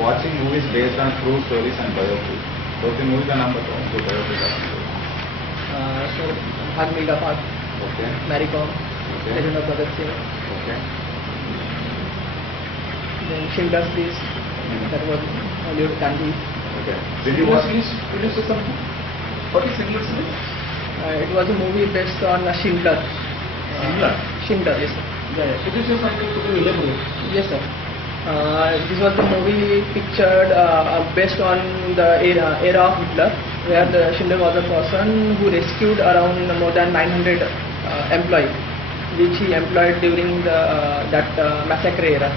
watching movies based on true stories and biopics. So the movie का नाम बताओ जो biopic आपने सर भाग Milkha Bhaag, Okay. Mary Kom, Okay. Legend of Bhagat Singh, Okay. then Schindler's List, that was Hollywood Gandhi. Okay. Did you watch? Will you say something? What is Schindler's List? It was a movie based on Schindler. Schindler? Schindler, yes sir. Could you say something to elaborate? Yes sir. This was the movie pictured based on the era of Hitler, where the Schindler was a person who rescued around more than 900 employees, which he employed during that massacre era.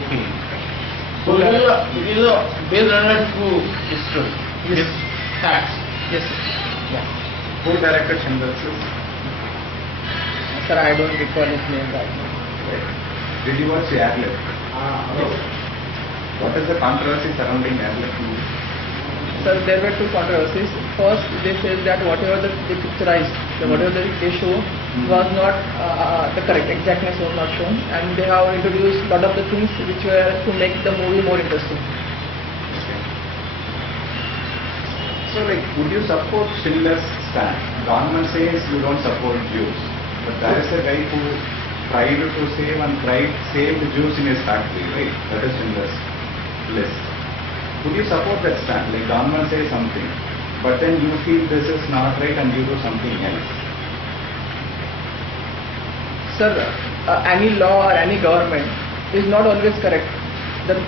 Okay. So it is a well-known true history. Yes. Facts. Yes sir. Yeah. Who directed Schindler's List? Sir, I don't recall his name right now. Did you watch Airlift? Yes. What is the controversy surrounding Airlift movie? Sir, there were two controversies. First, they said that whatever they picturized, whatever they show, was not the correct exactness was not shown, and they have introduced lot of the things which were to make the movie more interesting. Okay. So like, would you support Schindler's stand? Government says you don't support Jews, but there is a guy who tried to save and save the Jews in his factory, right? That is Schindler's List. Would you support that stand? Like government says something, but then you feel this is not right and you do something else. Sir, any law or any government is not always correct. The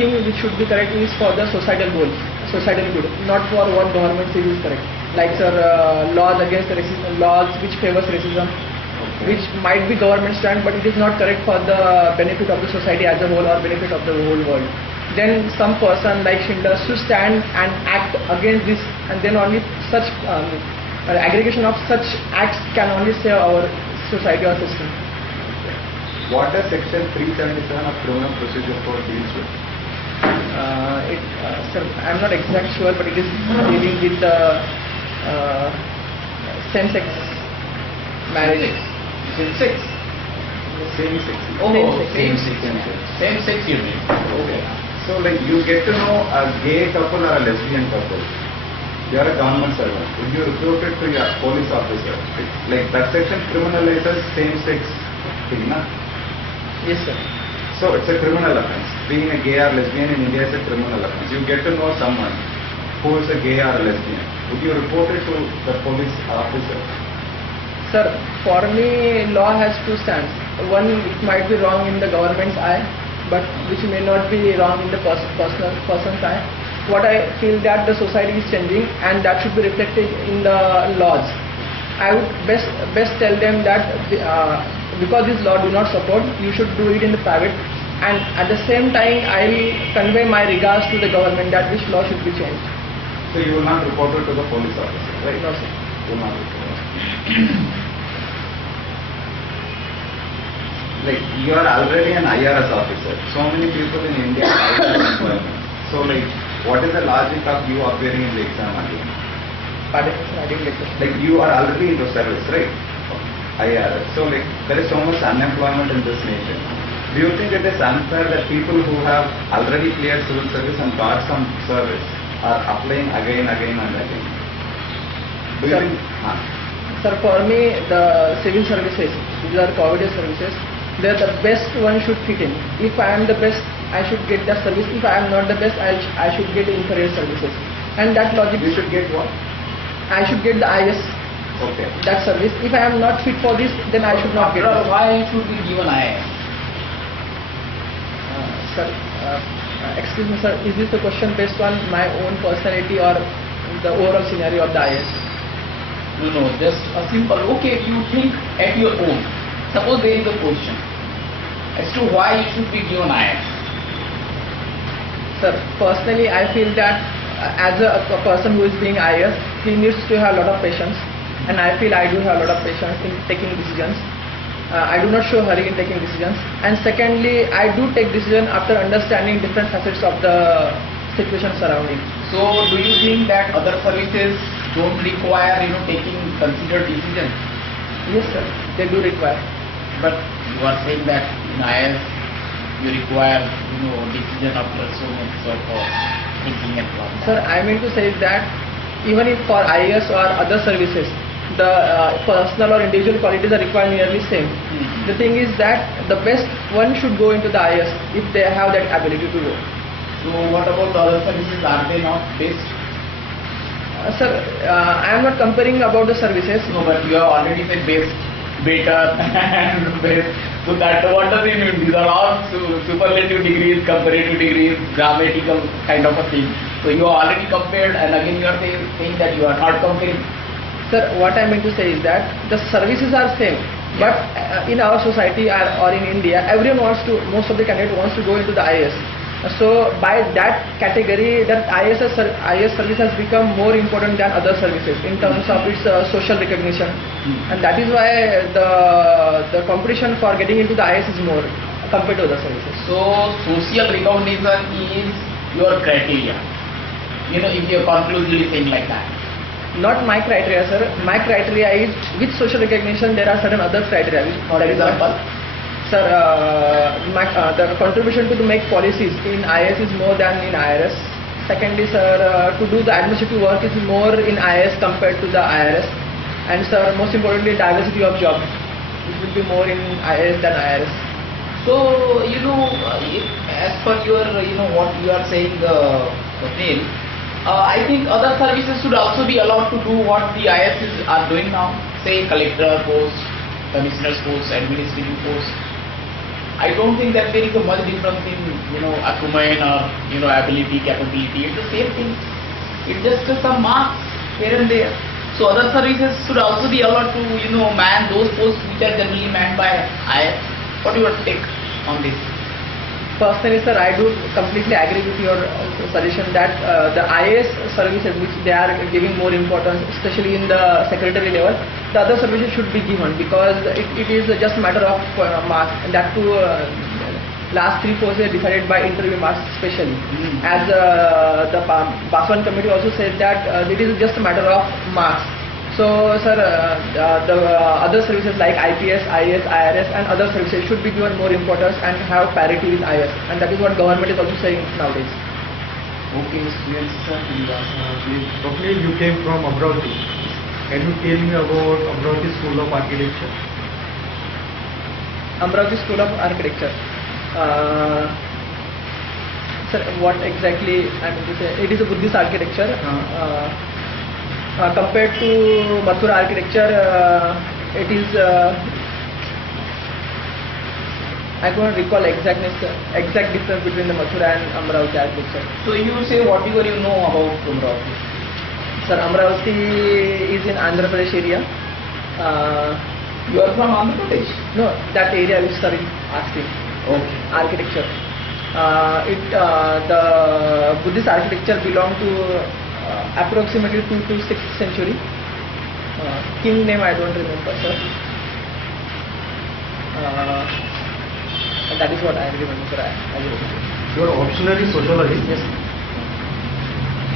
thing which should be correct is for the societal goals, societal good, not for what government says is correct. Like sir, laws against racism, laws which favors racism, which might be government stand, but it is not correct for the benefit of the society as a whole or benefit of the whole world. Then some person like Schindler should stand and act against this, and then only such aggregation of such acts can only save our society or system. What does section 377 of Criminal Procedure Code deals with? Sir, I'm not exact sure, but it is dealing with the same-sex marriage. Same-sex? Same-sex. Oh, Same-sex. same-sex. Same-sex you mean? Okay. So like you get to know a gay couple or a lesbian couple. You are a government servant. Would you report it to your police officer? Like that section criminalizes same-sex thing, na? Yes, sir. So it's a criminal offense. Being a gay or lesbian in India is a criminal offense. You get to know someone who is a gay or a lesbian. Would you report it to the police officer? Sir, for me, law has two stands. One, it might be wrong in the government's eye, but which may not be wrong in the person's eye. What I feel that the society is changing, and that should be reflected in the laws. I would best tell them that because this law do not support, you should do it in the private. And at the same time, I will convey my regards to the government that this law should be changed. So you will not report it to the police officer, right? No, sir. You will not report it. Like you are already an IRS officer. So many people in India are employment. So like, what is the logic of you appearing in the exam again? Pardon, sir, I didn't get it. Like you are already into service, right? IRS. So like there is so much unemployment in this nation. Do you think it is unfair that people who have already cleared civil service and got some service are applying again and again? Do you Sir, think? Sir, for me, the civil services, these are coveted services, they are the best one should fit in. If I am the best, I should get that service. If I am not the best, I should get inferior services. And that logic, You should get what? I should get the IS, Okay. that service. If I am not fit for this, then I should not get After all, it. why should we given IIS? Sir, excuse me sir, is this the question based on my own personality or the overall scenario of the IS? No, just a simple, okay, you think at your own. Suppose there is a question as to why it should be given IIS. Sir, personally I feel that as a person who is being IS, he needs to have a lot of patience, and I feel I do have a lot of patience in taking decisions. I do not show hurry in taking decisions, and secondly, I do take decision after understanding different facets of the situation surrounding. So, do you think that other services don't require, taking considered decisions? Yes sir, they do require. But you are saying that in IIS you require, decision after so much of thinking and planning. Sir, I mean to say that even if for IAS or other services, the personal or individual qualities are required nearly same. Mhm. The thing is that the best one should go into the IAS if they have that ability to go. So what about the other services? Are they not best? Sir, I am not comparing about the services. No, but you have already said best, better, and best. So that what does it mean? These are all superlative degrees, comparative degrees, grammatical kind of a thing. So you are already compared, and again you are saying that you are not comparing. Sir, what I mean to say is that the services are same, but in our society or in India, everyone wants to, most of the candidate wants to go into the IAS. So by that category, that IAS service has become more important than other services in terms of its social recognition, and that is why the competition for getting into the IAS is more compared to other services. So social recognition is your criteria. If you are conclusively saying like that. Not my criteria, sir. My criteria is with social recognition there are certain other criteria. For example, sir, the contribution to make policies in IAS is more than in IRS. Secondly, sir, to do the administrative work is more in IAS compared to the IRS. And sir, most importantly, diversity of job. It will be more in IAS than IRS. so as per your what you are saying, Neil, I think other services should also be allowed to do what the IAS are doing now. Say collector post, commissioner's post, administrative post. I don't think that there is a much difference in acumen or ability, capability. It's the same thing. It's just some marks here and there. So other services should also be allowed to man those posts which are generally manned by IAS. What do you take on this? Personally, sir, I do completely agree with your suggestion that the IAS services, which they are giving more importance, especially in the secretary level, the other services should be given because it is just a matter of marks, and that too last 3 courses are decided by interview marks especially. As the Baswan committee also said that it is just a matter of marks. So, sir, the other services like IPS, IAS, IRS and other services should be given more importance and have parity with IAS, and that is what government is also saying nowadays. Okay, students, sir. Swapnil, you came from Amravati. Can you tell me about Amravati School of Architecture? Amravati School of Architecture. Sir, what exactly I mean to say? It is a Buddhist architecture. Compared to Mathura architecture, it is I don't recall exact difference between the Mathura and Amravati architecture. So you say whatever you know about Amravati. Sir, Amravati is in Andhra Pradesh area. You are from Andhra Pradesh? No, that area which sir is asking. Okay. Architecture. The Buddhist architecture belong to approximately 2 to 6th century. King name I don't remember, sir. And that is what I remember, sir. I remember. Your optional is sociology. Yes.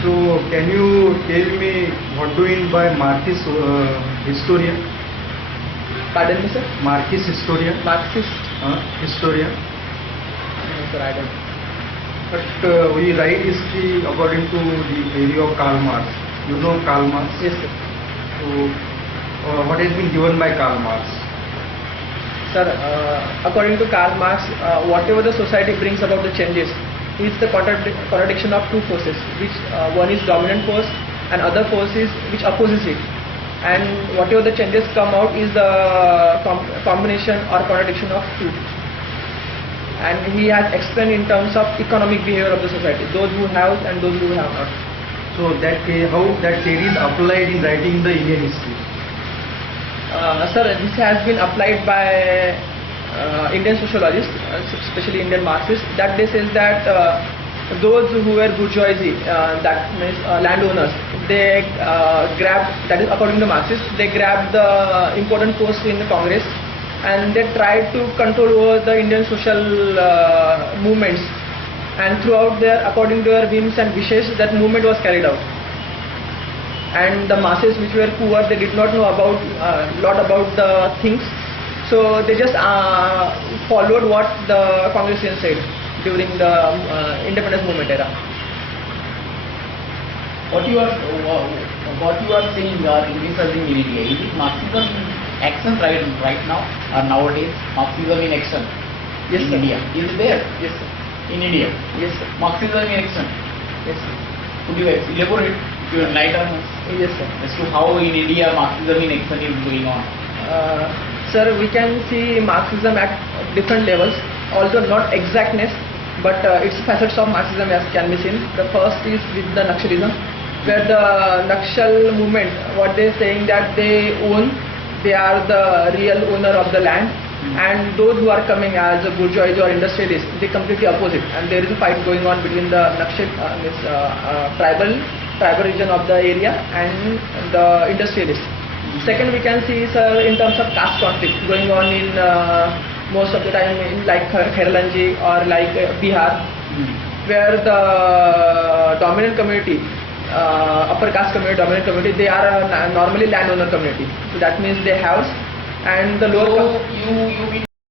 So can you tell me what do you mean by Marxist historian? Pardon me, sir. Marxist historian? Marxist. Historian. No, sir, I don't. But we write history according to the theory of Karl Marx. You know Karl Marx? Yes, sir. So what has been given by Karl Marx? Sir, according to Karl Marx, whatever the society brings about the changes is the contradiction of 2 forces, which one is dominant force and other force is which opposes it. And whatever the changes come out is the combination or contradiction of 2. And he has explained in terms of economic behavior of the society, those who have and those who have not. So that how that theory is applied in writing the Indian history? Sir, this has been applied by Indian sociologists, especially Indian Marxists, that they says that those who were bourgeoisie, that means landowners, they grabbed, that is according to Marxists, they grabbed the important post in the Congress and they tried to control over the Indian social movements, and throughout their, according to their whims and wishes, that movement was carried out. And the masses which were poor, they did not know about lot about the things, So they just followed what the Congressians said during the independence movement era. What you are saying or envisaging in India, is it Marxism in action right now or nowadays? Marxism in action Yes, in sir. India, is it there Yes, sir. in India? Yes, sir. Marxism in action. Yes, sir. Could you elaborate? Could you enlighten us Yes, sir. as to how in India Marxism in action is going on? Sir, we can see Marxism at different levels, although not exactness, but its facets of Marxism as can be seen. The first is with the Naxalism, where the Naxal movement, what they are saying that they are the real owner of the land, and those who are coming as a bourgeoisie or industrialists, they completely opposite, and there is a fight going on between the Naxal, tribal region of the area and the industrialists. Second, we can see, sir, in terms of caste conflict going on in most of the time in like Khairlanji or like Bihar, where the dominant community, upper caste community, dominant community, they are normally landowner community. So that means they have, and the lower. So you mean